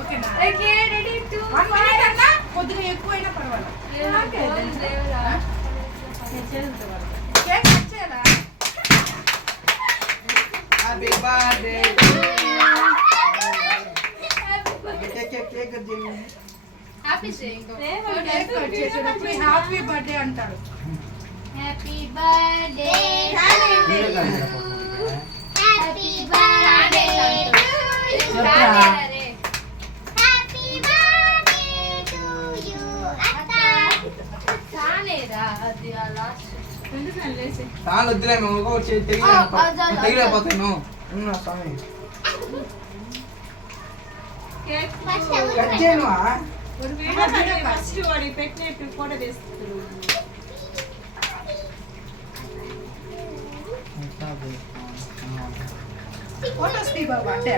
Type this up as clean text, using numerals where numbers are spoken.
ఓకేనా? Okay ready 2 1 minute అన్నా కొద్దిగా ఎక్కువైనా పర్వాలేదు. కేక్ కట్ చేయాలా? Happy birthday cake happy saying cake cut చేసేటప్పుడు హ్యాపీ బర్త్డే అంటారు. Happy birthday happy birthday happy birthday to you అత్త కాలేరా అది లాస్ట్ తాను వద్దులే మేము తెగిలేకపోతాను స్వామి కట్ చేయను ఫస్ట్ వాడి పెట్టినట్టు ఫోటో తీస్తారు ఫోటోస్ తీ బాబా అంటే